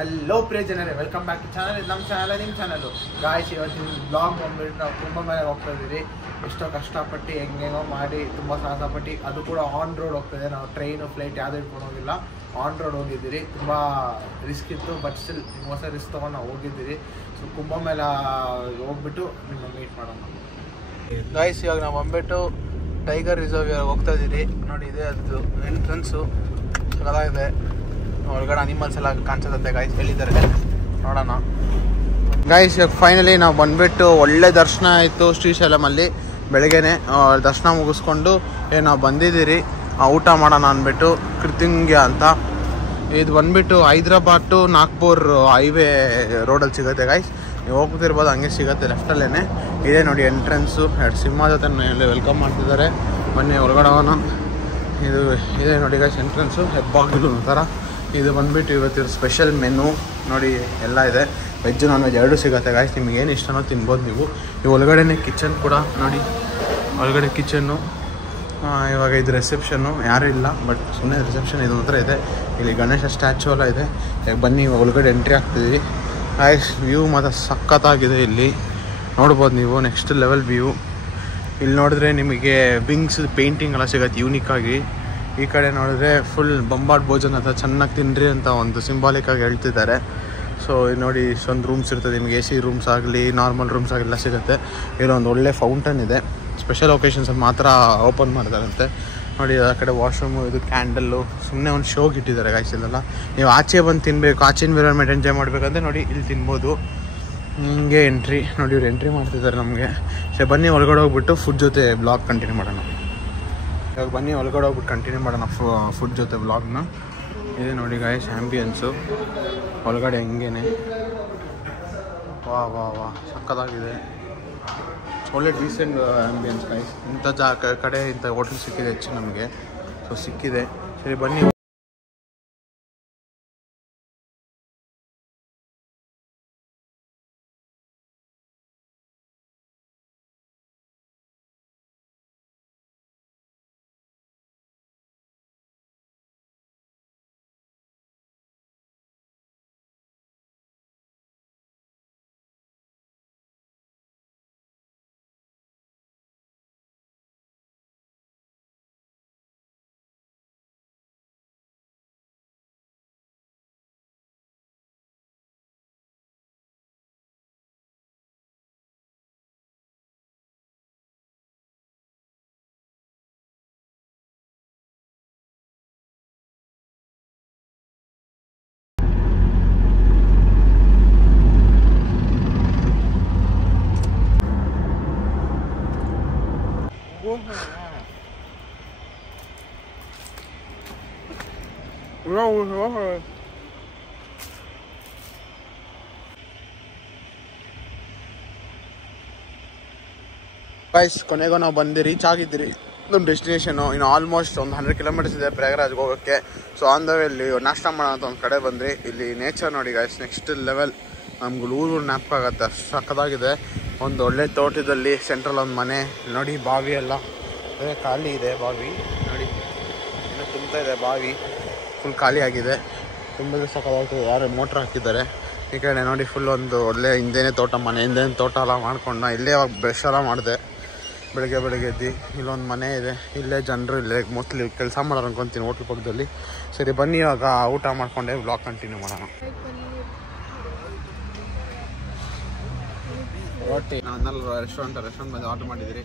Hello ಪ್ರಿಯ ಜನರೇ, welcome back to channel. ನಮ್ಮ channel ನಿಮ್ಮ ಚಾನಲು ಗಾಯ್ಸ್. ಇವತ್ತಿನ ಬ್ಲಾಗ್ ಬಂದ್ಬಿಟ್ಟು ನಾವು ತುಂಬ ಮೇಲೆ ಹೋಗ್ತಾ ಇದ್ದೀವಿ. ಎಷ್ಟೋ ಕಷ್ಟಪಟ್ಟು ಹೆಂಗೇನೋ ಮಾಡಿ ತುಂಬ ಸಾಹಸಪಟ್ಟು, ಅದು ಕೂಡ ಆನ್ ರೋಡ್ ಹೋಗ್ತಾಯಿದೆ. ನಾವು ಟ್ರೈನು ಫ್ಲೈಟ್ ಯಾವುದೂ ಇಟ್ಕೊಂಡು ಹೋಗಿಲ್ಲ, ಆನ್ ರೋಡ್ ಹೋಗಿದ್ದೀರಿ. ತುಂಬ ರಿಸ್ಕ್ ಇತ್ತು, ಬಟ್ ಸ್ಟಿಲ್ ಹೊಸ ರಿಸ್ಕ್ ತೊಗೊಂಡು ನಾವು ಹೋಗಿದ್ದೀರಿ. ಸೊ ಕುಂಭಮೇಳ ಹೋಗ್ಬಿಟ್ಟು ನಿಮ್ಮ ಮೀಟ್ ಮಾಡೋಣ ಗಾಯ್ಸ್. ಇವಾಗ ನಾವು ಬಂದ್ಬಿಟ್ಟು ಟೈಗರ್ ರಿಸರ್ವ್ ಹೋಗ್ತಾ ಇದ್ದೀರಿ. ನೋಡಿ, ಇದೆ ಅದು ಎಂಟ್ರೆನ್ಸು. ಚೆನ್ನಾಗಿದೆ, ಒಳಗಡೆ ಅನಿಮಲ್ಸ್ ಎಲ್ಲ ಕಾಣಿಸುತ್ತೆ ಗಾಯ್ಸ್. ಹೇಳಿದ್ದಾರೆ, ನೋಡೋಣ ಗಾಯ್ಸ್. ಇವಾಗ ಫೈನಲಿ ನಾವು ಬಂದುಬಿಟ್ಟು ಒಳ್ಳೆ ದರ್ಶನ ಆಯಿತು ಶ್ರೀಶೈಲಮಲ್ಲಿ. ಬೆಳಗ್ಗೆನೆ ದರ್ಶನ ಮುಗಿಸ್ಕೊಂಡು ನಾವು ಬಂದಿದ್ದೀರಿ ಊಟ ಮಾಡೋಣ ಅಂದ್ಬಿಟ್ಟು ಕೃತಿಂಗ್ಯ ಅಂತ. ಇದು ಬಂದುಬಿಟ್ಟು ಹೈದ್ರಾಬಾದ್ ಟು ನಾಗ್ಪುರ್ ಹೈವೇ ರೋಡಲ್ಲಿ ಸಿಗುತ್ತೆ ಗಾಯ್ಸ್. ನೀವು ಹೋಗ್ತಿರ್ಬೋದು, ಹಂಗೆ ಸಿಗುತ್ತೆ ಲೆಫ್ಟಲ್ಲೇ. ಇದೇ ನೋಡಿ ಎಂಟ್ರೆನ್ಸು. ಎರಡು ಸಿಂಹ ಜೊತೆ ವೆಲ್ಕಮ್ ಮಾಡ್ತಿದ್ದಾರೆ. ಬನ್ನಿ ಒಳಗಡೆ ಹೋಗೋಣ. ಇದು ಇದೆ ನೋಡಿ ಗಾಯ್ಸ್ ಎಂಟ್ರೆನ್ಸು, ಹೆಬ್ಬಾಗಿಲು ಥರ. ಇದು ಬಂದುಬಿಟ್ಟು ಇವತ್ತಿನ ಸ್ಪೆಷಲ್ ಮೆನು ನೋಡಿ, ಎಲ್ಲ ಇದೆ. ವೆಜ್ ನಾನ್ ವೆಜ್ ಎರಡೂ ಸಿಗುತ್ತೆ ಗಾಯ್ಸ್. ನಿಮ್ಗೆ ಏನು ಇಷ್ಟನೋ ತಿನ್ಬೋದು ನೀವು. ಈ ಒಳಗಡೆನೇ ಕಿಚನ್ ಕೂಡ ನೋಡಿ, ಒಳಗಡೆ ಕಿಚನ್ನು. ಇವಾಗ ಇದು ರಿಸೆಪ್ಷನ್ನು, ಯಾರೂ ಇಲ್ಲ, ಬಟ್ ಸುಮ್ಮನೆ ರಿಸೆಪ್ಷನ್ ಇದು ಮಾತ್ರ ಇದೆ. ಇಲ್ಲಿ ಗಣೇಶ ಸ್ಟ್ಯಾಚು ಎಲ್ಲ ಇದೆ. ಬನ್ನಿ ಒಳಗಡೆ ಎಂಟ್ರಿ ಆಗ್ತಿದ್ದೀವಿ ಗಾಯ್ಸ್. ವ್ಯೂ ಮಾತ್ರ ಸಖತ್ತಾಗಿದೆ. ಇಲ್ಲಿ ನೋಡ್ಬೋದು ನೀವು, ನೆಕ್ಸ್ಟ್ ಲೆವೆಲ್ ವ್ಯೂ. ಇಲ್ಲಿ ನೋಡಿದ್ರೆ ನಿಮಗೆ ವಿಂಗ್ಸ್ ಪೇಂಟಿಂಗ್ ಎಲ್ಲ ಸಿಗುತ್ತೆ ಯೂನಿಕ್ಕಾಗಿ. ಈ ಕಡೆ ನೋಡಿದ್ರೆ ಫುಲ್ ಬೊಂಬಾಟ್ ಭೋಜನ ಅಂತ, ಚೆನ್ನಾಗಿ ತಿನ್ನಿರಿ ಅಂತ ಒಂದು ಸಿಂಬಾಲಿಕ್ಕಾಗಿ ಹೇಳ್ತಿದ್ದಾರೆ. ಸೊ ಇದು ನೋಡಿ, ಇಷ್ಟೊಂದು ರೂಮ್ಸ್ ಇರ್ತದೆ ನಿಮಗೆ. AC ರೂಮ್ಸ್ ಆಗಲಿ, ನಾರ್ಮಲ್ ರೂಮ್ಸ್ ಆಗಲಿ ಸಿಗುತ್ತೆ. ಇಲ್ಲೊಂದು ಒಳ್ಳೆ ಫೌಂಟನ್ ಇದೆ. ಸ್ಪೆಷಲ್ ಒಕೇಶನ್ಸಲ್ಲಿ ಮಾತ್ರ ಓಪನ್ ಮಾಡ್ತಾರಂತೆ. ನೋಡಿ ಆ ಕಡೆ ವಾಶ್ರೂಮು, ಇದು ಕ್ಯಾಂಡಲ್ಲು, ಸುಮ್ಮನೆ ಒಂದು ಶೋಗೆ ಇಟ್ಟಿದ್ದಾರೆ ಗಾಯ್ಸ್. ಇಲ್ಲೆಲ್ಲ ನೀವು ಆಚೆ ಬಂದು ತಿನ್ನಬೇಕು, ಆಚೆ ಎನ್ವಿರಾನ್ಮೆಂಟ್ ಎಂಜಾಯ್ ಮಾಡಬೇಕಂದ್ರೆ ನೋಡಿ ಇಲ್ಲಿ ತಿನ್ಬೋದು. ಹಿಂಗೆ ಎಂಟ್ರಿ ನೋಡಿ, ಇವ್ರು ಎಂಟ್ರಿ ಮಾಡ್ತಿದ್ದಾರೆ ನಮಗೆ. ಸೊ ಬನ್ನಿ ಒಳಗಡೆ ಹೋಗ್ಬಿಟ್ಟು ಫುಡ್ ಜೊತೆ ಬ್ಲಾಗ್ ಕಂಟಿನ್ಯೂ ಮಾಡೋಣ. ಇವಾಗ ಬನ್ನಿ ಒಳಗಡೆ ಹೋಗ್ಬಿಟ್ಟು ಕಂಟಿನ್ಯೂ ಮಾಡೋಣ ಫುಡ್ ಜೊತೆ ಬ್ಲಾಗ್ನ. ಇದೆ ನೋಡಿ ಗಾಯ್ಸ್ ಆ್ಯಂಬಿಯನ್ಸು ಒಳಗಡೆ ಹೆಂಗೇನೆ. ವಾ ಸಕ್ಕತ್ತಾಗಿದೆ. ಒಳ್ಳೆ ಡೀಸೆಂಟ್ ಆ್ಯಂಬಿಯನ್ಸ್ ಗಾಯ್ಸ್. ಇಂಥ ಕಡೆ ಇಂಥ ಹೋಟೆಲ್ ಸಿಕ್ಕಿದೆ ಹೆಚ್ಚು ನಮಗೆ. ಸೊ ಸಿಕ್ಕಿದೆ. ಸರಿ ಬನ್ನಿ. ಗೈಸ್ ಕೊನೆಗೂ ನಾವು ಬಂದು ರೀಚ್ ಆಗಿದ್ದೀರಿ ನಮ್ಮ ಡೆಸ್ಟಿನೇಷನು. ಇನ್ನು ಆಲ್ಮೋಸ್ಟ್ ಒಂದು 100 ಕಿಲೋಮೀಟರ್ಸ್ ಇದೆ ಪ್ರಯಾಗರಾಜ್ಗೆ ಹೋಗೋಕ್ಕೆ. ಸೊ ಆನ್ ದ ವೇ ಇಲ್ಲಿ ನಾಷ್ಟ ಮಾಡೋಣ ಅಂತ ಒಂದು ಕಡೆ ಬಂದ್ರಿ. ಇಲ್ಲಿ ನೇಚರ್ ನೋಡಿ ಗೈಸ್, ನೆಕ್ಸ್ಟ್ ಲೆವೆಲ್. ನಮ್ಗೆ ಊರು ಜ್ಞಾಪಕ ಅಷ್ಟು ಸಕ್ಕತ್ತಾಗಿದೆ. ಒಂದು ಒಳ್ಳೆ ತೋಟದಲ್ಲಿ ಸೆಂಟ್ರಲ್ ಒಂದು ಮನೆ ನೋಡಿ, ಬಾವಿ ಎಲ್ಲ ಅದೇ ಖಾಲಿ ಇದೆ. ಬಾವಿ ನೋಡಿ, ಇನ್ನೂ ತುಂಬ್ತಾ ಇದೆ ಬಾವಿ, ಫುಲ್ ಖಾಲಿ ಆಗಿದೆ. ತುಂಬಿದ್ರೆ ಸಕ್ಕತ್ತಾಗ್ತದೆ. ಯಾರು ಮೋಟ್ರ್ ಹಾಕಿದ್ದಾರೆ. ಈ ಕಡೆ ನೋಡಿ ಫುಲ್ ಒಂದು ಒಳ್ಳೆ ಹಿಂದೇನೆ ತೋಟ, ಮನೆ ಹಿಂದೇನೆ ತೋಟ ಎಲ್ಲ ಮಾಡ್ಕೊಂಡು ಇಲ್ಲೇ ಅವಾಗ ಬ್ರಷ್ ಎಲ್ಲ ಮಾಡಿದೆ ಬೆಳಗ್ಗೆ ಎದ್ದು. ಇಲ್ಲೊಂದು ಮನೆ ಇದೆ, ಇಲ್ಲೇ ಜನರು ಇಲ್ಲೇ ಮೋಸ್ಟ್ಲಿ ಕೆಲಸ ಮಾಡೋರು ಅನ್ಕೊತೀನಿ ಹೋಟ್ಲ್ ಪಕ್ಕದಲ್ಲಿ. ಸರಿ ಬನ್ನಿ ಇವಾಗ ಊಟ ಮಾಡ್ಕೊಂಡೆ ಬ್ಲಾಗ್ ಕಂಟಿನ್ಯೂ ಮಾಡೋಣ. ರೋಟಿ ನಾನೆಲ್ಲ ರೆಸ್ಟೋರೆಂಟ್ ಬಂದು ಆರ್ಡ್ರ್ ಮಾಡಿದ್ದೀರಿ.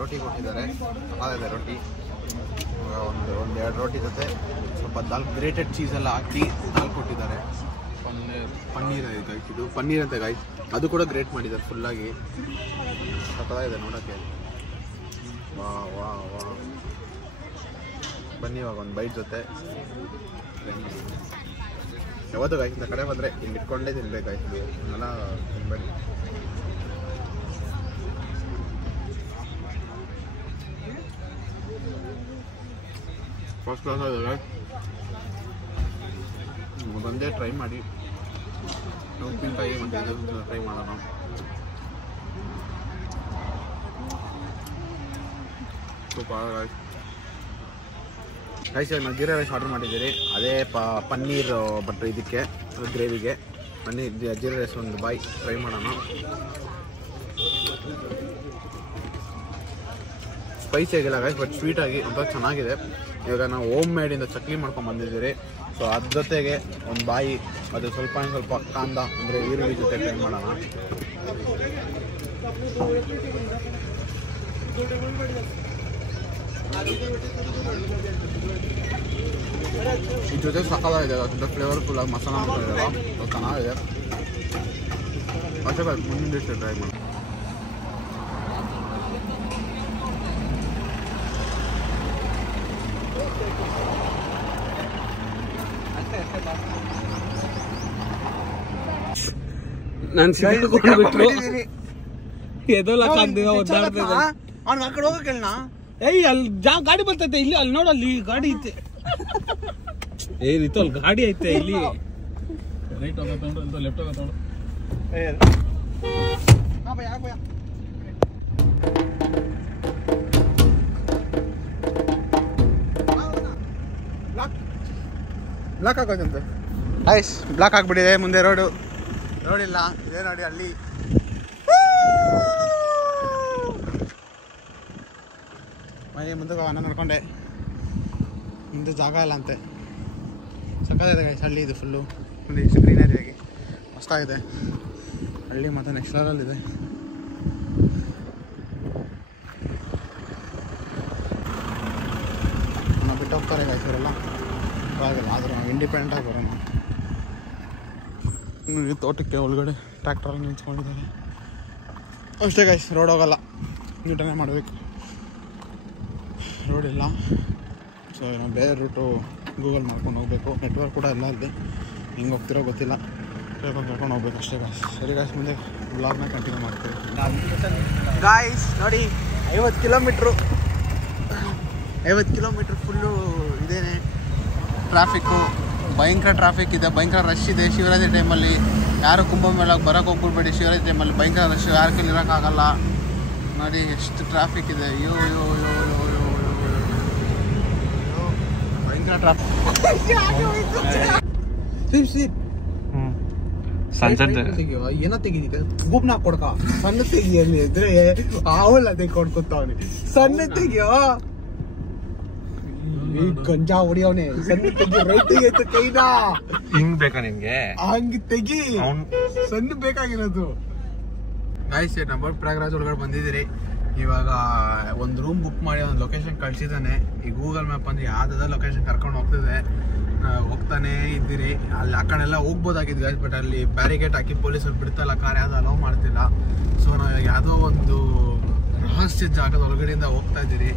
ರೋಟಿ ಕೊಟ್ಟಿದ್ದಾರೆ, ಅದೇ ರೋಟಿ. ಒಂದು 2 ರೋಟಿ ಜೊತೆ ಸ್ವಲ್ಪ ಗ್ರೇಟೆಡ್ ಚೀಸೆಲ್ಲ ಹಾಕಿ 4 ಕೊಟ್ಟಿದ್ದಾರೆ. ಪನ್ನೀರ್ ಗಾಯ್ಸ್, ಇದು ಪನ್ನೀರ್ ಅಂತ ಗಾಯ್ಸ್, ಅದು ಕೂಡ ಗ್ರೇಟ್ ಮಾಡಿದ್ದಾರೆ ಫುಲ್ಲಾಗಿ. ಸಕ್ಕತ್ತಾಗಿದೆ ನೋಡೋಕ್ಕೆ. ವಾ ಬನ್ನಿ ಇವಾಗ ಒಂದು ಬೈಟ್ ಜೊತೆ. ಯಾವತ್ತು ಗಾಯ್ಸ್ ಇಂಥ ಕಡೆ ಬಂದರೆ ಇಲ್ಲಿ ಇಟ್ಕೊಂಡೇ ತಿನ್ಬೇಕಾಯ್ತು. ಇದನ್ನೆಲ್ಲ ತಿನ್ಬೇಡಿ. ಫಸ್ಟ್ ಕ್ಲಾಸ್ ಆಗಿದೆ. ಬಂದೇ ಟ್ರೈ ಮಾಡಿ. ಉಪ್ಪಿನಕಾಯಿ ಮತ್ತು ಇದು ಟ್ರೈ ಮಾಡೋಣ. ಸೂಪರ್ ಗೈಸ್ ನಾವು ಜೀರಾ ರೈಸ್ ಆರ್ಡರ್ ಮಾಡಿದ್ದೀರಿ. ಅದೇ ಪನ್ನೀರ್ ಬಟ್ ಇದಕ್ಕೆ ಗ್ರೇವಿಗೆ ಪನ್ನೀರ್ ಜೀರಾ ರೈಸ್ ಒಂದು ಬಾಯ್ ಟ್ರೈ ಮಾಡೋಣ. ಸ್ಪೈಸಿ ಆಗಿಲ್ಲ ಗೈಸ್, ಬಟ್ ಸ್ವೀಟಾಗಿ ತುಂಬ ಚೆನ್ನಾಗಿದೆ. ಇವಾಗ ನಾವು ಹೋಮ್ ಮೇಡಿಂದ ಚಕ್ಲಿ ಮಾಡ್ಕೊಂಡು ಬಂದಿದ್ದೀರಿ. ಸೊ ಅದ್ರ ಜೊತೆಗೆ ಒಂದು ಬಾಯಿ ಅದು ಸ್ವಲ್ಪ ಕಾಂದ ಅಂದರೆ ಈರುಳ್ಳಿ ಜೊತೆ ಟ್ರೈ ಮಾಡೋಣ. ಈ ಜೊತೆ ಸಕ್ಕತ್ತಾಗಿದೆ, ತುಂಬ ಫ್ಲೇವರ್ಫುಲ್ ಆಗಿ ಮಸಾಲ ಮಾಡಿದಾರಲ್ಲ, ಅದು ಚೆನ್ನಾಗಿದೆ. ಅಷ್ಟೇ ಮುಂದಿನ ಡಿಶ್ ಟ್ರೈ ಮಾಡಿ. ನಾನು ಸಿಕ್ಕಾಕೊಂಡ್ಬಿಟ್ರು ಎದೋಲಕ್ಕಾಗ್ದಿಲ್ಲ, ಒದ್ದಾಡ್ತಿದ್ದೆ. ಅವ್ನು ಆ ಕಡೆ ಹೋಗಕ್ಕೆ ಹೇಳಣ್ಣ. ಏಯ್ ಅಲ್ಲಿ ಗಾಡಿ ಬರ್ತೈತೆ ಇಲ್ಲಿ, ಅಲ್ಲಿ ನೋಡಲ್ಲಿ ಗಾಡಿ ಐತೆ. ಏನಿತ್ತು ಅಲ್ಲಿ ಗಾಡಿ ಐತೆ ಇಲ್ಲಿ. ರೈಟ್ ಹೋಗೋದು ಲೆಫ್ಟ್ ಹೋಗೋದು. ಬ್ಲಾಕ್ ಹಾಕೋದಂತೆ ಐಸ್ ಬ್ಲಾಕ್ ಆಗ್ಬಿಟ್ಟಿದೆ. ಮುಂದೆ ರೋಡು ರೋಡಿಲ್ಲ, ಇದೇ ನೋಡಿ ಅಲ್ಲಿ. ಮನೆ ಮುಂದೆ ಅನ್ನ ನೋಡ್ಕೊಂಡೆ, ಮುಂದೆ ಜಾಗ ಇಲ್ಲ ಅಂತೆ. ಸಕ್ಕತ್ತಾಗಿದೆ ಗೈಸ್ ಹಳ್ಳಿ ಇದು ಫುಲ್ಲು, ಒಂದು ಇಷ್ಟು ಗ್ರೀನರಿಯಾಗಿ ಮಸ್ತಾಗಿದೆ ಹಳ್ಳಿ. ಮತ್ತು ನೆಕ್ಸ್ಟ್ ಲೆವೆಲಿದೆ. ನಾವು ಬಿಟ್ಟು ಹೋಗ್ತಾರೆ ಗೈಸ್ ಇವರೆಲ್ಲ, ಆಗಿಲ್ಲ ಆದರೂ ನಾವು ಇಂಡಿಪೆಂಡೆಂಟಾಗಿ ಬರೋಣ. ತೋಟಕ್ಕೆ ಒಳಗಡೆ ಟ್ರ್ಯಾಕ್ಟ್ರಲ್ಲಿ ನಿಲ್ಸ್ಕೊಂಡಿದ್ದಾರೆ ಅಷ್ಟೇ ಗೈಸ್. ರೋಡ್ ಹೋಗಲ್ಲ, ನ್ಯೂಟನೇ ಮಾಡಬೇಕು, ರೋಡ್ ಇಲ್ಲ. ಸೊ ನಾವು ಬೇರೆ ರೂಟು ಗೂಗಲ್ ಮಾಡ್ಕೊಂಡು ಹೋಗಬೇಕು. ನೆಟ್ವರ್ಕ್ ಕೂಡ ಎಲ್ಲ ಇದೆ, ಹಿಂಗೆ ಹೋಗ್ತಿರೋ ಗೊತ್ತಿಲ್ಲ, ಕರ್ಕೊಂಡು ಹೋಗ್ಬೇಕು ಅಷ್ಟೇ ಗೈಸ್. ಸರಿ ಗೈಸ್, ಮುಂದೆ ಬ್ಲಾಗ್ನ ಕಂಟಿನ್ಯೂ ಮಾಡ್ತೀವಿ ಗಾಯ್ಸ್. ನೋಡಿ 50 ಕಿಲೋಮೀಟ್ರ್ ಫುಲ್ಲು ಇದೇನೆ ಟ್ರಾಫಿಕ್ಕು, ಭಯಂಕರ ಟ್ರಾಫಿಕ್ ಇದೆ, ಭಯಂಕರ ರಶ್ ಇದೆ. ಶಿವರಾತ್ರಿ ಟೈಮಲ್ಲಿ ಯಾರು ಕುಂಭಮೇಳಕ್ಕೆ ಬರೋಕ್ಕೆ ಹೋಗ್ಬಿಡ್ಬೇಡಿ. ಶಿವರಾತ್ರಿ ಟೈಮಲ್ಲಿ ಭಯಂಕರ ರಶ್, ಯಾರ ಕೈಲಿ ಇರೋಕ್ಕಾಗಲ್ಲ. ನೋಡಿ ಎಷ್ಟು ಟ್ರಾಫಿಕ್ ಇದೆ, ಭಯಂಕರ ಟ್ರಾಫಿಕ್. ಏನೋ ತೆಗಿದಿದೆ ಗುಬ್ನ ಕೊಡ್ಕ, ಸಣ್ಣ ತೆಗಿಯಲ್ಲಿ ಇದ್ರೆ ಅವಲ್ಲ ತೆಗೆದ್ಕೊಡ್ಕೊತಾವನಿ. ಸಣ್ಣ ತೆಗಿಯೋ, ಗಂಜಾ ಹೊಡಿಯವನೇ. ಸಣ್ಣ ತೆಗಿ, ರೈಟ್ ತೆಗಿಯತ್ತು ಕೈನಾ. ಹಿಂಗ್ ಬೇಕಾ ನಿಮ್ಗೆ? ಹಂಗ್ ತೆಗಿ, ಸಣ್ಣ ಬೇಕಾಗಿರೋದು. ಗಾಯ್ಸ್ ನಮ್ಮ ಪ್ರಯಾಗ್ರಾಜ್ ಒಳಗಡೆ ಬಂದಿದ್ದೀರಿ. ಇವಾಗ ಒಂದು ರೂಮ್ ಬುಕ್ ಮಾಡಿ ಒಂದು ಲೊಕೇಶನ್ ಕಳ್ಸಿದ್ದಾನೆ. ಈ ಗೂಗಲ್ ಮ್ಯಾಪ್ ಅಂದ್ರೆ ಯಾವ್ದಾದ ಲೊಕೇಶನ್ ಕರ್ಕೊಂಡು ಹೋಗ್ತಾನೆ ಇದ್ದೀರಿ. ಅಲ್ಲಿ ಆ ಕಡೆ ಎಲ್ಲ ಹೋಗ್ಬೋದಾಗಿದ್ದು ಗಾಯ್ಸ್, ಬಟ್ ಅಲ್ಲಿ ಬ್ಯಾರಿಕೇಡ್ ಹಾಕಿ ಪೊಲೀಸರು ಬಿಡ್ತಲ್ಲ, ಕಾರ್ ಯಾವ್ದು ಅಲೋ ಮಾಡ್ತಿಲ್ಲ. ಸೊ ನಾವು ಯಾವುದೋ ಒಂದು ರಹಸ್ಯ ಜಾಗದ ಒಳಗಡೆಯಿಂದ ಹೋಗ್ತಾ ಇದ್ದೀರಿ.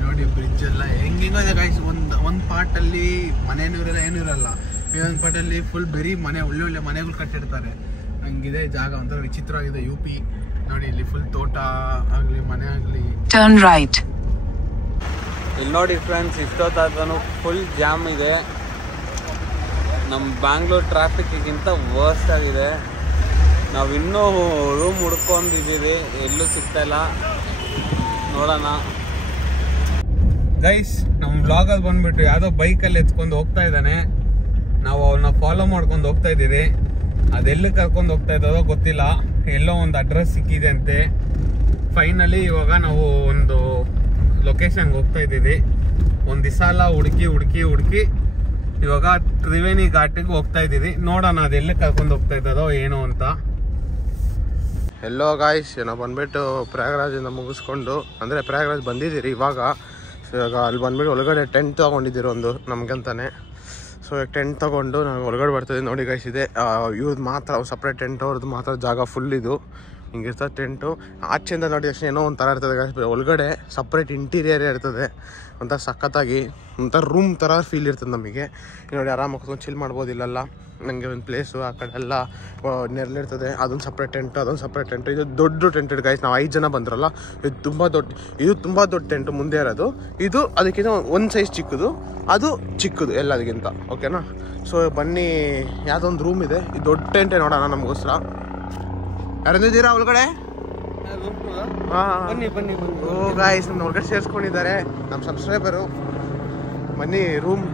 ನೋಡಿ ಬ್ರಿಡ್ಜ್ ಎಲ್ಲ ಹೆಂಗಿಂಗೋ ಇದೆ ಗಾಯ್ಸ್. ಒಂದು ಪಾರ್ಟಲ್ಲಿ ಮನೇನೂ ಇರಲ್ಲ, ಏನೂ ಇರಲ್ಲ. ಇನ್ನೊಂದು ಪಾರ್ಟಲ್ಲಿ ಫುಲ್ ಬರೀ ಮನೆ, ಒಳ್ಳೆ ಮನೆಗಳು ಕಟ್ಟಿರ್ತಾರೆ. ಹಂಗಿದೆ ಜಾಗ, ಒಂಥರ ವಿಚಿತ್ರವಾಗಿದೆ. UP ನೋಡಿ, ಇಲ್ಲಿ ಫುಲ್ ತೋಟ ಆಗಲಿ ಮನೆ ಆಗಲಿ. Turn right. ಇಲ್ಲಿ ನೋಡಿ ಫ್ರೆಂಡ್ಸ್, ಇಷ್ಟೊತ್ತಾದ್ರೂ ಫುಲ್ ಜಾಮ್ ಇದೆ. ನಮ್ಮ ಬ್ಯಾಂಗ್ಳೂರ್ ಟ್ರಾಫಿಕ್ಗಿಂತ ವರ್ಸ್ಟ್ ಆಗಿದೆ. ನಾವು ಇನ್ನೂ ರೂಮ್ ಹುಡ್ಕೊಂಡಿದ್ದೀವಿ, ಎಲ್ಲೂ ಸಿಗ್ತಾಯಿಲ್ಲ. ನೋಡೋಣ ಗೈಸ್. ನಮ್ಮ ಬ್ಲಾಗಲ್ಲಿ ಬಂದ್ಬಿಟ್ಟು ಯಾವುದೋ ಬೈಕಲ್ಲಿ ಎತ್ಕೊಂಡು ಹೋಗ್ತಾ ಇದ್ದಾನೆ. ನಾವು ಅವನ್ನ ಫಾಲೋ ಮಾಡ್ಕೊಂಡು ಹೋಗ್ತಾ ಇದ್ದೀವಿ. ಅದೆಲ್ಲಿ ಕರ್ಕೊಂಡು ಹೋಗ್ತಾ ಇದ್ದೋ ಗೊತ್ತಿಲ್ಲ. ಎಲ್ಲೋ ಒಂದು ಅಡ್ರೆಸ್ ಸಿಕ್ಕಿದೆ ಅಂತೆ. ಫೈನಲಿ ಇವಾಗ ನಾವು ಒಂದು ಲೊಕೇಶನ್ಗೆ ಹೋಗ್ತಾ ಇದ್ದೀವಿ. ಒಂದು ದಿವಸ ಎಲ್ಲ ಹುಡುಕಿ ಇವಾಗ ತ್ರಿವೇಣಿ ಘಾಟಿಗೆ ಹೋಗ್ತಾ ಇದ್ದೀವಿ. ನೋಡೋಣ ಅದೆಲ್ಲಿ ಕರ್ಕೊಂಡು ಹೋಗ್ತಾ ಇದ್ದೋ ಏನೋ ಅಂತ. ಎಲ್ಲೋ ಗಾಯ್ಸ್, ನಾವು ಬಂದ್ಬಿಟ್ಟು ಪ್ರಯಾಗ್ರಾಜಿಂದ ಮುಗಿಸ್ಕೊಂಡು, ಅಂದರೆ ಪ್ರಯಾಗ್ರಾಜ್ ಬಂದಿದ್ದೀರಿ ಇವಾಗ ಅಲ್ಲಿ ಬಂದ್ಬಿಟ್ಟು ಒಳಗಡೆ ಟೆಂಟ್ ತೊಗೊಂಡಿದ್ದೀರಿ ಒಂದು ನಮಗಂತಾನೆ. ಸೊ ಈಗ ಟೆಂಟ್ ತೊಗೊಂಡು ನಾವು ಒಳಗಡೆ ಬರ್ತಿದ್ದೀವಿ. ನೋಡಿ ಗಾಯ್ಸ್, ಇದೆ ಇವ್ರದ್ದು ಮಾತ್ರ ಸಪ್ರೇಟ್ ಟೆಂಟ್, ಅವ್ರದ್ದು ಮಾತ್ರ ಜಾಗ ಫುಲ್ ಇದು ಹಿಂಗಿರ್ತದೆ ಟೆಂಟು. ಆಚೆಯಿಂದ ನೋಡಿ ತಕ್ಷಣ ಏನೋ ಒಂಥರ ಇರ್ತದೆ ಗಾಯ್ಸ್. ಒಳಗಡೆ ಸಪ್ರೇಟ್ ಇಂಟೀರಿಯರ್ ಇರ್ತದೆ, ಒಂಥರ ಸಖತ್ತಾಗಿ ಒಂಥರ ರೂಮ್ ಥರ ಫೀಲ್ ಇರ್ತದೆ ನಮಗೆ. ನೋಡಿ ಆರಾಮಾಗಿ ಕೂತ್ಕೊಂಡು ಚಿಲ್ ಮಾಡ್ಬೋದು ಇಲ್ಲೆಲ್ಲ. ನನಗೆ ಒಂದು ಪ್ಲೇಸು ಆ ಕಡೆ ಎಲ್ಲ ನೆರಳಿರ್ತದೆ. ಅದೊಂದು ಸಪ್ರೇಟ್ ಟೆಂಟ್, ಅದೊಂದು ಸಪ್ರೇಟ್ ಟೆಂಟ್. ಇದು ದೊಡ್ಡ ಟೆಂಟ್ ಇದೆ ಗಾಯ್ಸ್. ನಾವು 5 ಜನ ಬಂದ್ರಲ್ಲ, ಇದು ತುಂಬ ದೊಡ್ಡ ಟೆಂಟು ಮುಂದೆ ಇರೋದು. ಇದು ಅದಕ್ಕಿಂತ ಒಂದು ಸೈಜ್ ಚಿಕ್ಕದು, ಅದು ಚಿಕ್ಕದು ಎಲ್ಲದಕ್ಕಿಂತ. ಓಕೆನಾ? ಸೊ ಬನ್ನಿ, ಯಾವುದೊಂದು ರೂಮ್ ಇದೆ, ಇದು ದೊಡ್ಡ ಟೆಂಟೇ ನೋಡೋಣ ನಮಗೋಸ್ಕರ. ಯಾರಂದಿದ್ದೀರಾ ಒಳಗಡೆ? ಬನ್ನಿ. ಓ ಗಾಯ್ಸ್, ನಮ್ಮ ಒಳಗಡೆ ಸೇರಿಸ್ಕೊಂಡಿದ್ದಾರೆ ನಮ್ಮ ಸಬ್ಸ್ಕ್ರೈಬರು. ಬನ್ನಿ ರೂಮ್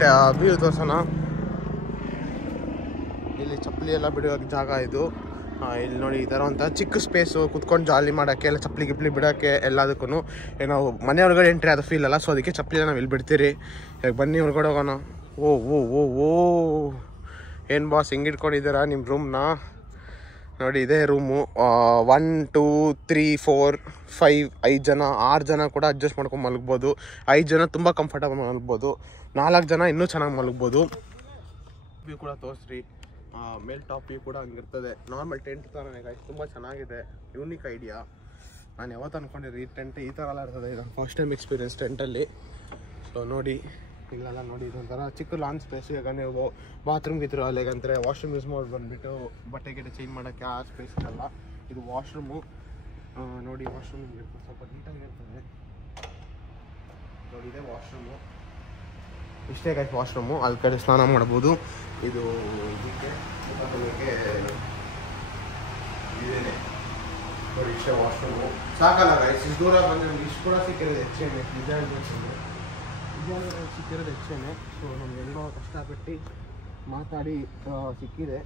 ವ್ಯೂ ತೋರ್ಸೋಣ. ಇಲ್ಲಿ ಚಪ್ಪಲಿ ಎಲ್ಲ ಬಿಡೋ ಜಾಗ ಇದು. ಇಲ್ಲಿ ನೋಡಿ ಈ ಥರ ಒಂಥರ ಚಿಕ್ಕ ಸ್ಪೇಸು, ಕುತ್ಕೊಂಡು ಜಾಲಿ ಮಾಡೋಕ್ಕೆ, ಎಲ್ಲ ಚಪ್ಪಲಿ ಗಿಪ್ಲಿ ಬಿಡೋಕ್ಕೆ ಎಲ್ಲದಕ್ಕೂ. ನಾವು ಮನೆ ಒಳಗಡೆ ಎಂಟ್ರಿ ಆದ ಫೀಲ್ ಅಲ್ಲ, ಸೊ ಅದಕ್ಕೆ ಚಪ್ಪಲಿನ ನಾವು ಇಲ್ಲಿ ಬಿಡ್ತೀರಿ. ಈಗ ಬನ್ನಿ ಒಳಗಡೆ ಹೋಗೋಣ. ಓ ಓ ಓ ಓ ಏನು ಬಾಸ್ ಹಿಂಗೆ ಇಟ್ಕೊಂಡಿದ್ದೀರಾ ನಿಮ್ಮ ರೂಮ್ನ? ನೋಡಿ ಇದೇ ರೂಮು. 1 2 3 4 5 5 ಜನ 6 ಜನ ಕೂಡ ಅಡ್ಜಸ್ಟ್ ಮಾಡ್ಕೊಂಡು ಮಲಗ್ಬೋದು. 5 ಜನ ತುಂಬ ಕಂಫರ್ಟಬಲ್ ಮಲಗ್ಬೋದು. 4 ಜನ ಇನ್ನೂ ಚೆನ್ನಾಗಿ ಮಲಗ್ಬೋದು. ವ್ಯೂ ಕೂಡ ತೋರಿಸ್ರಿ. ಮೇಲ್ ಟಾಪ್ ವ್ಯೂ ಕೂಡ ಹಂಗಿರ್ತದೆ. ನಾರ್ಮಲ್ ಟೆಂಟ್ ಥರನೇ ಗಾಯ್ಸ್, ತುಂಬ ಚೆನ್ನಾಗಿದೆ. Unique idea. ನಾನು ಯಾವತ್ತು ಅಂದ್ಕೊಂಡಿರಿ ಟೆಂಟ್ ಈ ಥರ ಎಲ್ಲ ಇರ್ತದೆ. ಇದು ಫಸ್ಟ್ ಟೈಮ್ ಎಕ್ಸ್ಪೀರಿಯನ್ಸ್ ಟೆಂಟಲ್ಲಿ. ಸೊ ನೋಡಿ ಇಲ್ಲೆಲ್ಲ ನೋಡಿ ಇದೊಂಥರ ಚಿಕ್ಕ ಲಾಂಚ್ ಸ್ಪೇಸ್. ಈಗ ನೀವು ಬಾತ್ರೂಮ್ ಗಿದ್ರು ಅಲ್ಲಿಗಂತಾರೆ ವಾಶ್ರೂಮ್ ಯೂಸ್ ಮಾಡಿ ಬಂದುಬಿಟ್ಟು ಬಟ್ಟೆ ಗಿಟ್ಟೆ ಚೇಂಜ್ ಮಾಡೋಕ್ಕೆ ಆ ಸ್ಪೇಸ್ ಇರಲ್ಲ. ಇದು ವಾಶ್ರೂಮು. ನೋಡಿ ವಾಶ್ರೂಮ್ ಸ್ವಲ್ಪ ನೀಟಾಗಿರ್ತದೆ. ನೋಡಿ ಇದೆ ವಾಶ್ರೂಮು. ಇಷ್ಟೇ ಗಾಯ್ಸ್ ವಾಶ್ರೂಮು. ಅಲ್ಲಿ ಕಡೆ ಸ್ನಾನ ಮಾಡ್ಬೋದು. ಇದು ಇದಕ್ಕೆ ಇದೇನೆ ನೋಡಿ ಇಷ್ಟೇ ವಾಶ್ರೂಮು. ಸಾಕಲ್ಲ ಗಾಯ್ಸ್, ಇಷ್ಟು ದೂರ ಬಂದರೆ ನಮ್ಗೆ ಇಷ್ಟು ಕೂಡ ಸಿಕ್ಕಿರೋದು ಹೆಚ್ಚೇನೆ. ನಿಜ ಸಿಕ್ಕಿರೋದು ಹೆಚ್ಚೇನೆ. ಸೊ ನಮಗೆಲ್ಲೋ ಕಷ್ಟಪಟ್ಟು ಮಾತಾಡಿ ಸಿಕ್ಕಿದೆ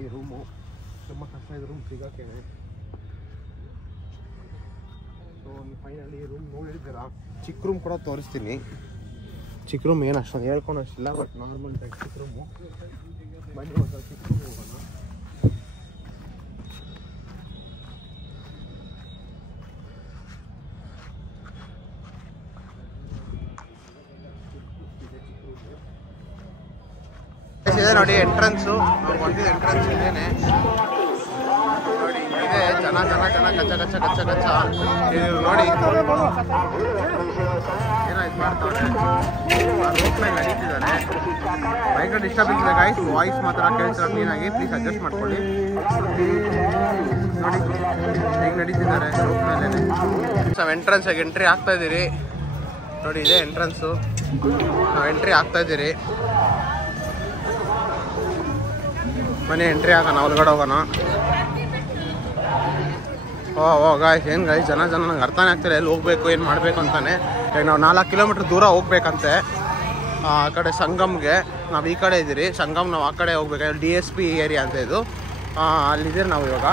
ಈ ರೂಮು. ತುಂಬ ಕಷ್ಟ ಇದೆ ರೂಮ್ ಸಿಗೋಕ್ಕೇನೆ. ಸೊ ಫೈನಲಿ ರೂಮ್ ನೋಡಿರ್ತೀರ. ಚಿಕ್ಕ ರೂಮ್ ಕೂಡ ತೋರಿಸ್ತೀನಿ. ಚಿಕ್ಕ ರೂಮ್ ಏನು ಅಷ್ಟೊಂದು ಹೇಳ್ಕೊಂಡು ಅಷ್ಟಿಲ್ಲ, ಬಟ್ ನಾರ್ಮಲ್ ಟೈಪ್ ಚಿಕ್ಕ ರೂಮು. ಬನ್ನಿ ಒಂದು ಚಿಕ್ಕ ರೂಮ್ ಹೋಗೋಣ. ಇದೆ ನೋಡಿ ಎಂಟ್ರೆನ್ಸು. ನಾವು ಬಂದಿದ್ದು ಎಂಟ್ರೆನ್ಸ್ ಇದೇನೆ ನೋಡಿ. ಇದೆ ಜನ ಜನ ಜನ ಗಚ್ಚ ಗಚ್ಚ ಗಚ್ಚ ಗಚ್ಚ. ಇದು ನೋಡಿ ಏನೋ ಇದು ಮಾಡ್ತಾರೆ. ರೋಪ್ ಮೇಲೆ ನಡೀತಿದ್ದಾರೆ. ಬೈಕ್ ಡಿಸ್ಟರ್ಬೆನ್ಸ್ ಇದೆ ಗಾಯ್ಸ್. ವಾಯ್ಸ್ ಮಾತ್ರ ಕೇಳ್ತಾರೆ ಕ್ಲೀನಾಗಿ. ಪ್ಲೀಸ್ ಅಡ್ಜಸ್ಟ್ ಮಾಡ್ಕೊಳ್ಳಿ. ನೋಡಿ ಹೇಗೆ ನಡೀತಿದ್ದಾರೆ ರೋಪ್ ಮೇಲೆ. ನಾವು ಎಂಟ್ರೆನ್ಸಾಗಿ ಎಂಟ್ರಿ ಆಗ್ತಾ ಇದ್ದೀರಿ. ನೋಡಿ ಇದೆ ಎಂಟ್ರೆನ್ಸು. ನಾವು ಎಂಟ್ರಿ ಆಗ್ತಾ ಇದ್ದೀರಿ. ಮನೆ ಎಂಟ್ರಿ ಆಗೋಣ, ಒಳಗಡೆ ಹೋಗೋಣ. ಓ ಗಾಯ್ಸ್ ಏನು ಗಾಯ್ಸ್ ಜನ ನಂಗೆ ಅರ್ಥನೇ ಆಗ್ತಿಲ್ಲ ಎಲ್ಲಿ ಹೋಗ್ಬೇಕು ಏನು ಮಾಡಬೇಕು ಅಂತಾನೆ. ಈಗ ನಾವು 4 ಕಿಲೋಮೀಟ್ರ್ ದೂರ ಹೋಗ್ಬೇಕಂತೆ ಆ ಕಡೆ ಸಂಗಮ್ಗೆ. ನಾವು ಈ ಕಡೆ ಇದ್ದೀರಿ. ಸಂಗಮ್ ನಾವು ಆ ಕಡೆ ಹೋಗ್ಬೇಕು. DSP ಏರಿಯಾ ಅಂತ ಇದು. ಅಲ್ಲಿದ್ದೀರಿ ನಾವು ಇವಾಗ.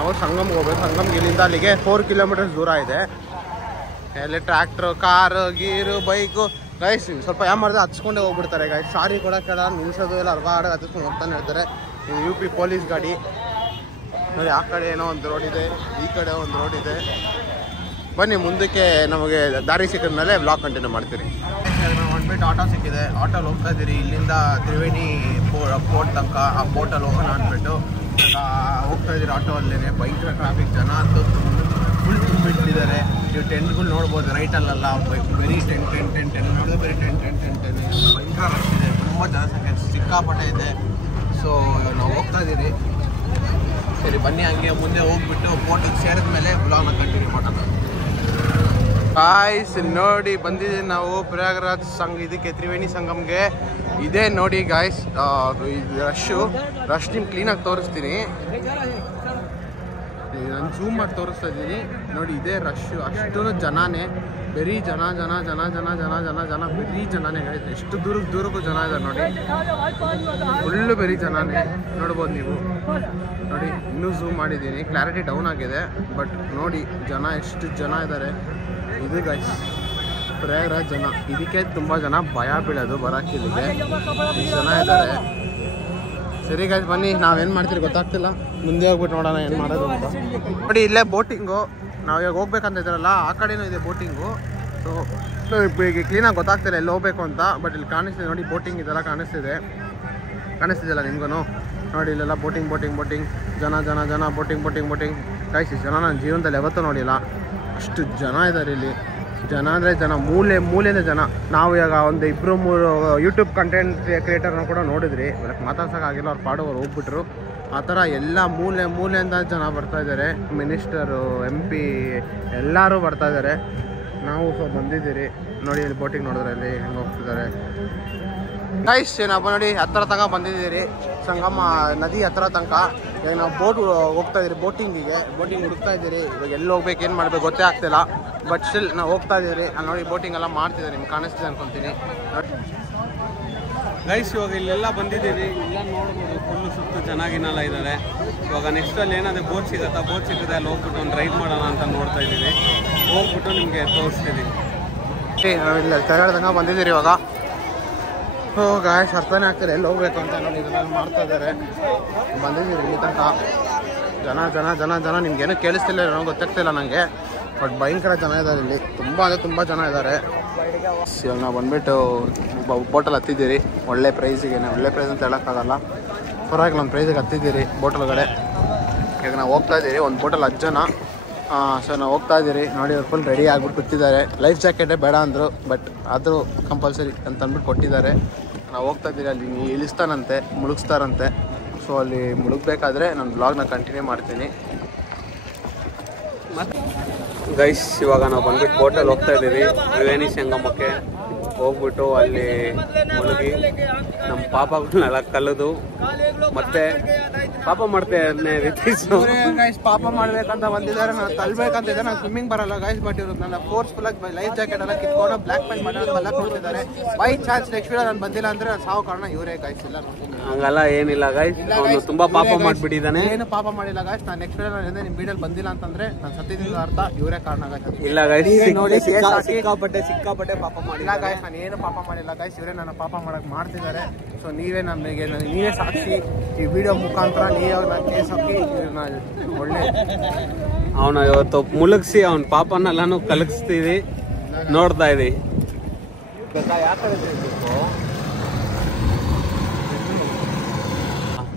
ನಾವು ಸಂಗಮ್ಗೆ ಹೋಗ್ಬೇಕು. ಸಂಗಮ್ಗೆ ಇಲ್ಲಿಂದ ಅಲ್ಲಿಗೆ 4 ಕಿಲೋಮೀಟರ್ಸ್ ದೂರ ಇದೆ. ಎಲ್ಲಿ ಟ್ರ್ಯಾಕ್ಟ್ರು, ಕಾರು, ಗೀರು, ಬೈಕು ಗೈಸ್ ಸ್ವಲ್ಪ ಯಾವ ಮಾಡಿದ್ರೆ ಹಚ್ಕೊಂಡೇ ಹೋಗ್ಬಿಡ್ತಾರೆ ಗಾಯ್ಸ್. ಸಾರಿ ಕೂಡ ಕೆಳ ನಿಲ್ಸೋದು ಎಲ್ಲ ಅರ್ಧ ಹಚ್ಕೊಂಡು ಹೋಗ್ತಾನೆ ಇರ್ತಾರೆ. UP ಪೊಲೀಸ್ ಗಾಡಿ ನೋಡಿ. ಆ ಕಡೆ ಏನೋ ಒಂದು ರೋಡ್ ಇದೆ, ಈ ಕಡೆ ಒಂದು ರೋಡ್ ಇದೆ. ಬನ್ನಿ ಮುಂದಕ್ಕೆ ನಮಗೆ ದಾರಿ ಸಿಕ್ಕಿದ ಮೇಲೆ ಬ್ಲಾಗ್ ಕಂಟಿನ್ಯೂ ಮಾಡ್ತೀರಿ. ಹೊಂದ್ಬಿಟ್ಟು ಆಟೋ ಸಿಕ್ಕಿದೆ. ಆಟೋಲ್ಲಿ ಹೋಗ್ತಾ ಇದ್ದೀರಿ ಇಲ್ಲಿಂದ ತ್ರಿವೇಣಿ ಪೋರ್ಟ್ ತನಕ. ಆ ಪೋರ್ಟಲ್ಲಿ ಹೋಗೋಣ ಅಂದ್ಬಿಟ್ಟು ಹೋಗ್ತಾ ಇದ್ದೀರಿ ಆಟೋ ಅಲ್ಲೇ. ಭಯಂಕರ ಟ್ರಾಫಿಕ್, ಜನ ಅಂತೂ ಫುಲ್ ತುಂಬಿಟ್ಟಿದ್ದಾರೆ. ನೀವು ಟೆಂಟ್ಗಳು ನೋಡ್ಬೋದು ರೈಟಲ್ಲೆಲ್ಲ. ಬರೀ ಟೆಂಟ್ ನೋಡಿದ್ರೆ ಬರೀ ಟೆಂಟ್ ಭಯಂಕರ ರಶ್ ಇದೆ. ತುಂಬ ಜನಸಂಖ್ಯೆ ಸಿಕ್ಕಾಪಟ್ಟೆ ಇದೆ. ಸೊ ನಾವು ಹೋಗ್ತಾ ಇದ್ದೀರಿ. ಸರಿ ಬನ್ನಿ ಹಂಗೆ ಮುಂದೆ ಹೋಗ್ಬಿಟ್ಟು ಪೋರ್ಟಿಗೆ ಸೇರಿದ ಮೇಲೆ ಬ್ಲಾಗ್ನ ಕಂಟಿನ್ಯೂ ಮಾಡೋಣ. ಗಾಯ್ಸ್ ನೋಡಿ ಬಂದಿದ್ದೀವಿ ನಾವು ಪ್ರಯಾಗರಾಜ್ ಇದಕ್ಕೆ ತ್ರಿವೇಣಿ ಸಂಗಮ್ಗೆ. ಇದೇ ನೋಡಿ ಗಾಯ್ಸ್ ರಶ್ ನಿಮ್ಗೆ ಕ್ಲೀನಾಗಿ ತೋರಿಸ್ತೀನಿ. ನಾನು ಝೂಮ್ ಮಾಡಿ ತೋರಿಸ್ತಾ ಇದ್ದೀನಿ ನೋಡಿ. ಇದೇ ರಶ್, ಅಷ್ಟು ಜನನೇ. ಬರೀ ಜನ ಜನ ಜನ ಜನ ಜನ ಜನ ಜನ ಬರೀ ಜನನೇ ಗಾಯ್ಸ್. ಎಷ್ಟು ದೂರಕ್ಕೂ ಜನ ಇದ್ದಾರೆ ನೋಡಿ. ಫುಲ್ಲು ಬರೀ ಜನನೇ ನೋಡ್ಬೋದು ನೀವು. ನೋಡಿ ಇನ್ನೂ ಝೂಮ್ ಮಾಡಿದ್ದೀನಿ, ಕ್ಲಾರಿಟಿ ಡೌನ್ ಆಗಿದೆ. ಬಟ್ ನೋಡಿ ಜನ ಎಷ್ಟು ಜನ ಇದ್ದಾರೆ. ಇದು ಗೈಸ್ ಪ್ರಯಾಗರಾಜ್ ಜನ. ಇದಕ್ಕೆ ತುಂಬ ಜನ ಭಯ ಬೀಳೋದು ಬರೋಕ್ಕೆ. ಇಲ್ಲಿಗೆ ಜನ ಇದ್ದಾರೆ. ಸರಿ ಗೈಸ್ ಬನ್ನಿ, ನಾವೇನು ಮಾಡ್ತೀರಿ ಗೊತ್ತಾಗ್ತಿಲ್ಲ. ಮುಂದೆ ಹೋಗ್ಬಿಟ್ಟು ನೋಡೋಣ ಏನು ಮಾಡೋದು ಅಂತ. ನೋಡಿ ಇಲ್ಲೇ ಬೋಟಿಂಗು. ನಾವು ಇವಾಗ ಹೋಗ್ಬೇಕಂತ ಇದ್ದಾರಲ್ಲ ಆ ಕಡೆನೂ ಇದೆ ಬೋಟಿಂಗು. ಸೊ ಈಗ ಕ್ಲೀನಾಗಿ ಗೊತ್ತಾಗ್ತಿಲ್ಲ ಎಲ್ಲಿ ಹೋಗ್ಬೇಕು ಅಂತ. ಬಟ್ ಇಲ್ಲಿ ಕಾಣಿಸ್ತಿದೆ ನೋಡಿ ಬೋಟಿಂಗ್ ಇದೆಲ್ಲ ಕಾಣಿಸ್ತಿದೆಯಲ್ಲ ನಿಮ್ಗೂ. ನೋಡಿ ಇಲ್ಲೆಲ್ಲ ಬೋಟಿಂಗ್ ಜನ ಜನ ಜನ ಬೋಟಿಂಗ್ ಗೈಸ್. ಜನ ನಾನು ಜೀವನದಲ್ಲಿ ಯಾವತ್ತೂ ನೋಡಿಲ್ಲ. ಅಷ್ಟು ಜನ ಇದ್ದಾರೆ ಇಲ್ಲಿ. ಜನ ಅಂದರೆ ಜನ, ಮೂಲೆಯಿಂದ ಜನ. ನಾವು ಇವಾಗ ಒಂದು 2-3 ಯೂಟ್ಯೂಬ್ ಕಂಟೆಂಟ್ ಕ್ರಿಯೇಟರ್ನ ಕೂಡ ನೋಡಿದ್ರಿ. ಮಾತಾಡ್ಸೋಕ್ಕಾಗಿಲ್ಲ, ಅವ್ರು ಪಾಡೋರು ಹೋಗ್ಬಿಟ್ರು. ಆ ಥರ ಎಲ್ಲ ಮೂಲೆಯಿಂದ ಜನ ಬರ್ತಾಯಿದ್ದಾರೆ. ಮಿನಿಸ್ಟರು, MP ಎಲ್ಲರೂ ಬರ್ತಾಯಿದ್ದಾರೆ. ನಾವು ಸ್ವಲ್ಪ ಬಂದಿದ್ದೀರಿ ನೋಡಿ. ಇಲ್ಲಿ ಬೋಟಿಂಗ್ ನೋಡಿದ್ರೆ ಅಲ್ಲಿ ಹೆಂಗೆ ಹೋಗ್ತಿದ್ದಾರೆ ಗೈಸ್. ಏನಪ್ಪ ನೋಡಿ ಹತ್ತಿರ ತನಕ ಬಂದಿದ್ದೀರಿ. ಸಂಗಮ ನದಿ ಹತ್ತಿರ ತನಕ. ಈಗ ನಾವು ಹೋಗ್ತಾ ಇದ್ದೀರಿ ಬೋಟಿಂಗ್ ಹುಡುಕ್ತಾ ಇದ್ದೀರಿ. ಇವಾಗ ಎಲ್ಲಿ ಹೋಗ್ಬೇಕು ಏನು ಮಾಡ್ಬೇಕು ಗೊತ್ತೇ ಆಗ್ತಿಲ್ಲ. ಬಟ್ ಸ್ಟಿಲ್ ನಾವು ಹೋಗ್ತಾ ಇದ್ದೀರಿ. ಅಲ್ಲಿ ನೋಡಿ ಬೋಟಿಂಗ್ ಎಲ್ಲ ಮಾಡ್ತಿದ್ದಾರೆ. ನಿಮ್ಗೆ ಕಾಣಿಸ್ತಿದೆ ಅನ್ಕೊತೀನಿ. ಗೈಸ್ ಇವಾಗ ಇಲ್ಲೆಲ್ಲ ಬಂದಿದ್ದೀವಿ, ಇಲ್ಲ ನೋಡ್ಬೋದು ಫುಲ್ಲು ಸುತ್ತು ಚೆನ್ನಾಗಿನೆಲ್ಲ ಇದ್ದಾರೆ. ಇವಾಗ ನೆಕ್ಸ್ಟ್ ಅಲ್ಲಿ ಏನಾದರೂ ಬೋಟ್ ಸಿಗುತ್ತಾ, ಬೋಟ್ ಸಿಗುತ್ತೆ ಅಲ್ಲಿ ಹೋಗ್ಬಿಟ್ಟು ಒಂದು ರೈಡ್ ಮಾಡೋಣ ಅಂತ ನೋಡ್ತಾ ಇದ್ದೀವಿ. ಹೋಗ್ಬಿಟ್ಟು ನಿಮಗೆ ತೋರಿಸ್ತೀವಿ. ಇಲ್ಲ ತೆರಳ್ದಂಗೆ ಬಂದಿದ್ದೀರಿ ಇವಾಗ. ಗಾಯ್ಸ್ ಅರ್ಥನೇ ಆಗ್ತಾರೆ ಎಲ್ಲಿ ಹೋಗ್ಬೇಕು ಅಂತ ನೋಡಿ ಇದನ್ನೆಲ್ಲ ಮಾಡ್ತಾ ಇದ್ದಾರೆ. ಬಂದಿದ್ದೀರಿ ಇಲ್ಲಿ ತನಕ ಜನ ಜನ ಜನ ಜನ ನಿಮ್ಗೇನು ಕೇಳಿಸ್ತಿಲ್ಲ, ಏನೋ ಗೊತ್ತಾಗ್ತಿಲ್ಲ ನನಗೆ, ಬಟ್ ಭಯಂಕರ ಜನ ಇದ್ದಾರೆ ಇಲ್ಲಿ, ತುಂಬ ಅಂದರೆ ತುಂಬ ಜನ ಇದ್ದಾರೆ. ಇವಾಗ ನಾವು ಬಂದುಬಿಟ್ಟು ಬೋಟಲ್ಲಿ ಹತ್ತಿದ್ದೀರಿ ಒಳ್ಳೆ ಪ್ರೈಸಿಗೆ. ಒಳ್ಳೆ ಪ್ರೈಸ್ ಅಂತ ಹೇಳೋಕ್ಕಾಗಲ್ಲ, ಪರವಾಗಿಲ್ಲ ಒಂದು ಪ್ರೈಸಿಗೆ ಹತ್ತಿದ್ದೀರಿ ಬೋಟ್ ಒಳಗಡೆ. ಈಗ ನಾವು ಹೋಗ್ತಾ ಇದ್ದೀರಿ, ಒಂದು ಬೋಟಲ್ಲಿ 10 ಜನ. ಸೊ ನಾವು ಹೋಗ್ತಾ ಇದ್ದೀರಿ ನೋಡಿ, ಅವ್ರು ಫುಲ್ ರೆಡಿ ಆಗಿಬಿಟ್ಟು ಕೂತಿದ್ದಾರೆ. ಲೈಫ್ ಜಾಕೆಟೇ ಬೇಡ ಅಂದರು, ಬಟ್ ಆದರೂ ಕಂಪಲ್ಸರಿ ಅಂತ ಅಂದ್ಬಿಟ್ಟು ಕೊಟ್ಟಿದ್ದಾರೆ. ನಾವು ಹೋಗ್ತಾ ಇದ್ದೀರಿ, ಅಲ್ಲಿ ಇಳಿಸ್ತಾನಂತೆ, ಮುಳುಗಿಸ್ತಾರಂತೆ. ಸೊ ಅಲ್ಲಿ ಮುಳುಗಬೇಕಾದ್ರೆ ನಾನು ಬ್ಲಾಗ್ನ ಕಂಟಿನ್ಯೂ ಮಾಡ್ತೀನಿ. ಮತ್ತು ಗೈಸ್ ಇವಾಗ ನಾವು ಬಂದ್ಬಿಟ್ಟು ಬೋಟಲ್ಲಿ ಹೋಗ್ತಾ ಇದ್ದೀವಿ ತ್ರಿವೇಣಿ ಸಂಗಮಕ್ಕೆ. ಹೋಗ್ಬಿಟ್ಟು ಅಲ್ಲಿ ಮುಳುಗಿ ನಮ್ಮ ಪಾಪಗಳನ್ನೆಲ್ಲ ಕಲಿದು ಮತ್ತೆ ಪಾಪ ಮಾಡ್ತೇನೆ ರೀತಿಸು. ಗೈಸ್ ಪಾಪ ಮಾಡ್ಬೇಕಂತ ಬಂದಿದ್ದಾರೆ, ನಾನು ತಲ್ಬೇಕಂತಿದ್ದೆ, ನಾನು ಸ್ವಿಮ್ಮಿಂಗ್ ಬರಲ್ಲ ಗೈಸ್, ಬಟ್ ಇವರು ನನ್ನ ಫೋರ್ಸ್ಫುಲ್ಲಾಗಿ ಲೈಫ್ ಜಾಕೆಟ್ ಎಲ್ಲ ಕಿತ್ಕೊಂಡು ಬ್ಲ್ಯಾಕ್ ಪೈಂಟ್ ಮಾಡೋದೆಲ್ಲ ಕೊಡ್ತಿದ್ದಾರೆ. ಬೈ ಚಾನ್ಸ್ ನೆಕ್ಸ್ಟ್ ವೀಡಿಯೋ ನಾನು ಬಂದಿಲ್ಲ ಅಂದರೆ ನಾನು ಸಾವು ಕಾರಣ ಇವರೇ ಗೈಸ್. ಇಲ್ಲ ಹಂಗಲ್ಲ ಏನಿಲ್ಲ ಗೈಸ್, ಅವನು ತುಂಬಾ ಪಾಪ ಮಾಡ್ಬಿಟ್ಟಿದ್ದಾನೆ. ಏನು ಪಾಪ ಮಾಡಿಲ್ಲ ಗೈಸ್, ನಾನು ನೆಕ್ಸ್ಟ್ ವೀಡಿಯೋ ನಿಮ್ಮ ವೀಡಿಯೋ ಬಂದಿಲ್ಲ ಅಂತಂದ್ರೆ ನಾನು ಸತ್ತಿದ್ದ ಅರ್ಥ ಇವರೇ ಕಾರಣ ಗೈಸ್. ಇಲ್ಲ ಗೈಸ್ ನೋಡಿ ಸಿಕ್ಕಾಪಟ್ಟೆ ಪಾಪ ಮಾಡಿಲ್ಲ ಗೈಸ್, ನಾನು ಏನು ಪಾಪ ಮಾಡಿಲ್ಲ ಗೈಸ್, ಇವರೇ ನನ್ನ ಪಾಪ ಮಾಡಕ್ ಮಾಡ್ತಿದ್ದಾರೆ. ಸೊ ನೀವೇ ನೀವೇ ಸಾಕ್ಷಿ, ಈ ವಿಡಿಯೋ ಮುಖಾಂತರ ನೀವೇ ಅವ್ರನ್ನ ಕೇಸ್ ಹಾಕಿ ಒಳ್ಳೆ ಅವನ ಇವತ್ತು ಮುಳುಗಿಸಿ ಅವನ ಪಾಪನೆಲ್ಲಾನು ಕಲಗಿಸ್ತೀವಿ, ನೋಡ್ತಾ ಇದೀವಿ.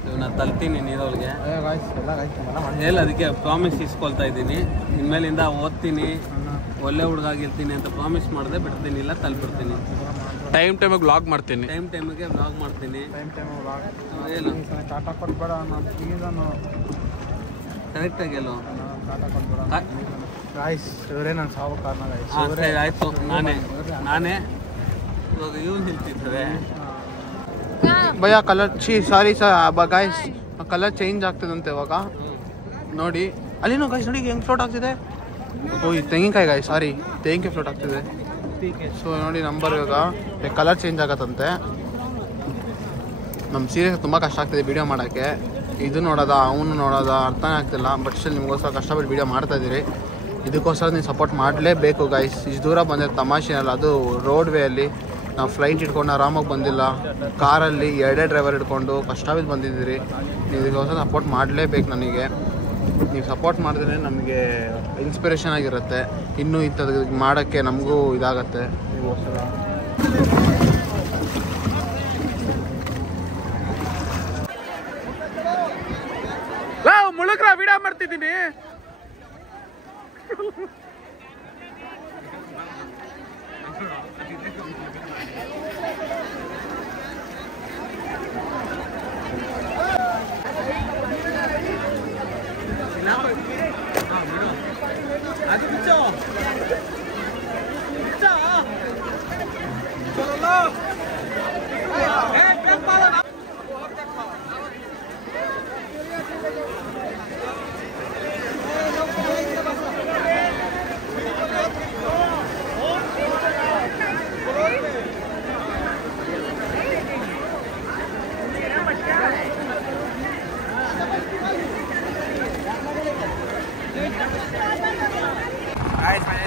ಇವನ್ನ ತಲ್ತೀನಿ ನೀರೊಳಗೆ ಎಲ್ಲ, ಅದಕ್ಕೆ ಪ್ರಾಮಿಸ್ ಇಸ್ಕೊಳ್ತಾ ಇದ್ದೀನಿ. ಇನ್ಮೇಲಿಂದ ಓದ್ತೀನಿ, ಒಳ್ಳೆ ಹುಡುಗಾಗಿರ್ತೀನಿ ಅಂತ ಪ್ರಾಮಿಸ್ ಮಾಡಿದೆ, ಬಿಡ್ತೀನಿ, ಇಲ್ಲ ತಲ್ಬಿಡ್ತೀನಿ. ಟೈಮಿಗೆ ವ್ಲಾಗ್ ಮಾಡ್ತೀನಿ, ಟೈಮಿಗೆ ವ್ಲಾಗ್ ಮಾಡ್ತೀನಿ. ಏನು ಟಾಟಾ ಕೊಟ್ಬೇಡ ಕರೆಕ್ಟಾಗಿ ಎಲ್ಲೋ ಗಾಯ್ಸ್, ಇವರೇ ನನ್ನ ಸಾವು ಕಾರಣ ಗೈಸ್. ಸರಿ ಆಯ್ತು, ನಾನೇ ಇವಾಗ ಇವ್ನು ನಿಲ್ತಿದ್ದಾರೆ. ಭಯ colour sorry guys, colour change ಆಗ್ತದಂತೆ ಇವಾಗ ನೋಡಿ. ಅಲ್ಲಿನೋ ಗಾಯ್ಸ್ ನೋಡಿ ಹೆಂಗೆ ಫ್ಲೋಟ್ ಆಗ್ತಿದೆ. ಓ ಈ ತೆಂಗಿನಕಾಯಿ ಗಾಯ್ಸ್, ಸಾರಿ ತೆಂಗಿನಕಾಯಿ ಫ್ಲೋಟ್ ಆಗ್ತಿದೆ. ಸೊ ನೋಡಿ ನಂಬರ್ ಇವಾಗ ಕಲರ್ ಚೇಂಜ್ ಆಗತ್ತಂತೆ. ನಮ್ಮ ಸೀರಿಯಸ್ ತುಂಬ ಕಷ್ಟ ಆಗ್ತಿದೆ ವೀಡಿಯೋ ಮಾಡೋಕ್ಕೆ. ಇದು ನೋಡೋದ ಅವನು ನೋಡೋದ ಅರ್ಥನೇ ಆಗ್ತಿಲ್ಲ, ಬಟ್ ಸ್ಟಿಲ್ ನಿಮಗೋಸ್ಕರ ಕಷ್ಟಪಟ್ಟು ವೀಡಿಯೋ ಮಾಡ್ತಾಯಿದ್ದೀರಿ. ಇದಕ್ಕೋಸ್ಕರ ನೀವು ಸಪೋರ್ಟ್ ಮಾಡಲೇಬೇಕು ಗೈಸ್. ಇಷ್ಟು ದೂರ ಬಂದಿರೋ ತಮಾಷೆ ಅಲ್ಲ, ಅದು ರೋಡ್ ವೇಯಲ್ಲಿ. ನಾವು ಫ್ಲೈಟ್ ಇಟ್ಕೊಂಡು ಆರಾಮಾಗಿ ಬಂದಿಲ್ಲ, ಕಾರಲ್ಲಿ 2 ಡ್ರೈವರ್ ಇಟ್ಕೊಂಡು ಕಷ್ಟವಿದ್ದು ಬಂದಿದ್ದೀರಿ. ನೀವು ಇದಕ್ಕೋಸ್ಕರ ಸಪೋರ್ಟ್ ಮಾಡಲೇಬೇಕು ನನಗೆ. ನೀವು ಸಪೋರ್ಟ್ ಮಾಡಿದ್ರೆ ನಮಗೆ ಇನ್ಸ್ಪಿರೇಷನ್ ಆಗಿರುತ್ತೆ, ಇನ್ನೂ ಇಂಥದ್ದು ಮಾಡೋಕ್ಕೆ ನಮಗೂ ಇದಾಗತ್ತೆ. ಇದಕ್ಕೋಸ್ಕರ ಮುಳುಗ್ರ ವಿಡಿಯೋ ಮಾಡ್ತಿದ್ದೀನಿ.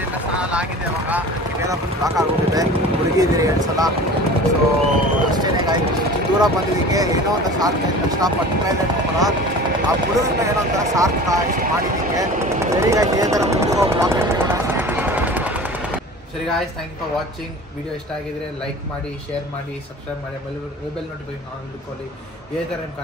ಎಲ್ಲ ಸ್ನಾನ ಆಗಿದೆ, ಇವಾಗ ಇದೆಲ್ಲ ಫುಲ್ ಬ್ಲಾಕ್ ಆಗೋಗಿದೆ. ಹುಡುಗಿದ್ದೀರಿ 2 ಸಲ. ಸೊ ಅಷ್ಟೇ ಗಾಯ್ತು, ಇಷ್ಟು ದೂರ ಬಂದಿದ್ದಕ್ಕೆ ಏನೋ ಒಂದು ಸಾರ್ಥಕ ಕಷ್ಟಪಟ್ಟ ಮೇಲೆ ಆ ಹುಡುಗನ ಏನೋ ಒಂಥರ ಸಾರ್ಥಕ ಇಷ್ಟು ಮಾಡಿದ್ದಕ್ಕೆ. ಸರಿ ಗಾಯ್ತು, ಇದೇ ಥರ ಮುಂದೆ ಹೋಗಿ ಬ್ಲಾಕ್ ಮಾಡೋಣ. ಸರಿ guys, thank you for watching. Video ಇಷ್ಟ ಆಗಿದ್ರೆ ಲೈಕ್ ಮಾಡಿ, ಶೇರ್ ಮಾಡಿ, ಸಬ್ಸ್ಕ್ರೈಬ್ ಮಾಡಿ, ಬೆಲ್ ನೋಟಿಫಿಕೇಶನ್ ಆನ್ ಇಟ್ಕೊಳ್ಳಿ. ಇದೇ ಥರ ನಿಮ್ಮ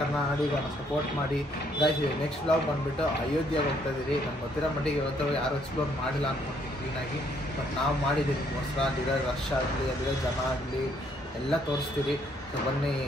ಕನ್ನಡಿಗರನ್ನ ಸಪೋರ್ಟ್ ಮಾಡಿ ಗಾಯ್ಸ್. ನೆಕ್ಸ್ಟ್ ಬ್ಲಾಗ್ ಬಂದುಬಿಟ್ಟು ಅಯೋಧ್ಯೆಗೆ ಹೋಗ್ತಾ ಇದ್ದೀರಿ. ನಮ್ಮ ಗೊತ್ತಿರೋ ಮಟ್ಟಿಗೆ ಇವತ್ತು ಯಾರು ಎಕ್ಸ್ಪ್ಲೋರ್ ಮಾಡಿಲ್ಲ ಅಂದ್ಕೊಳ್ತೀವಿ ಕ್ಲೀನಾಗಿ, ಬಟ್ ನಾವು ಮಾಡಿದ್ದೀವಿ. ಮೊಸರು ಅಲ್ಲಿರೋ ರಶ್ ಆಗಲಿ, ಅಲ್ಲಿರೋ ಜನ ಆಗಲಿ ಎಲ್ಲ ತೋರಿಸ್ತೀರಿ. ಸೊ ಬನ್ನಿ.